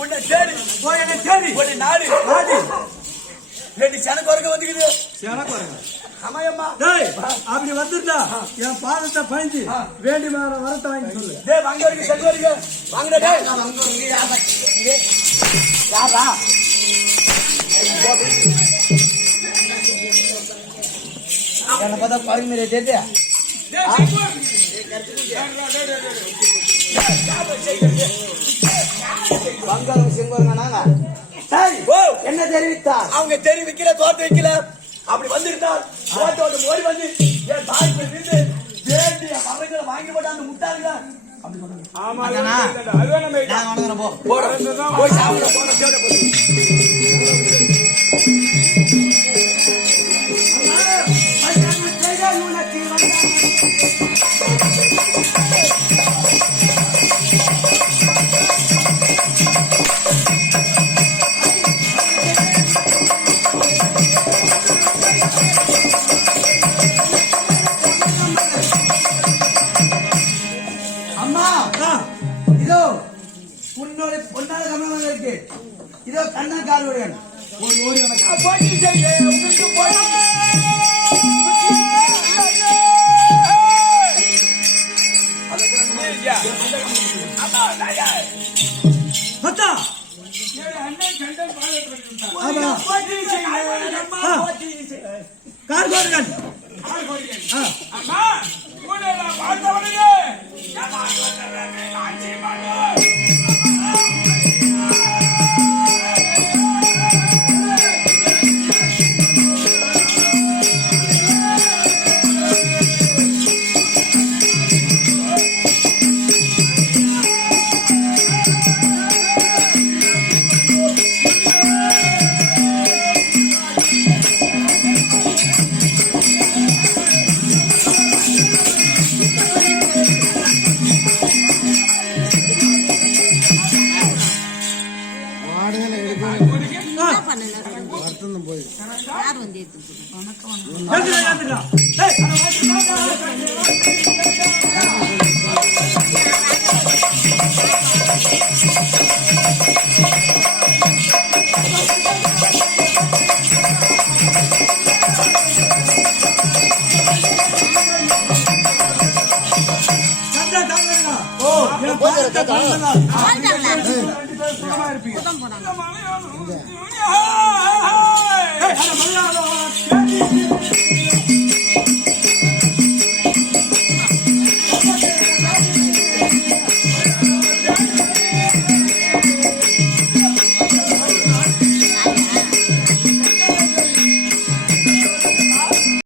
உன்னை தேடி போய் என்ன தேடி ஒரு நாடு ரெண்டு செனக்கு வரைக்கும் வந்துக்குது. ஆமாயம்மா அப்படி வந்துருந்தா என் பாதத்தை பயந்து வேண்டி வரத்தை வாங்கி சொல்லு. வாங்க வரைக்கும் சென்று வரைக்கும் வாங்கினே யாரா என்ன பார்த்தா பாருங்க மேலே தேர்தே வங்காளம் செங்கோருங்க நாங்க என்ன தெரிவித்தார்? அவங்க தெரிவிக்கல தோட்ட வைக்கல. அப்படி வந்திருந்தால் தோட்டோட ஓடி வந்து என் தாய்க்கு இருந்து வேண்டிய மரங்களை வாங்கி போட்டு அந்த முட்டாளுங்க அப்படி இதோ கண்ணா கால் ஓடியான் ஒரு ஓடி போட்டி செய்ய உங்களுக்கு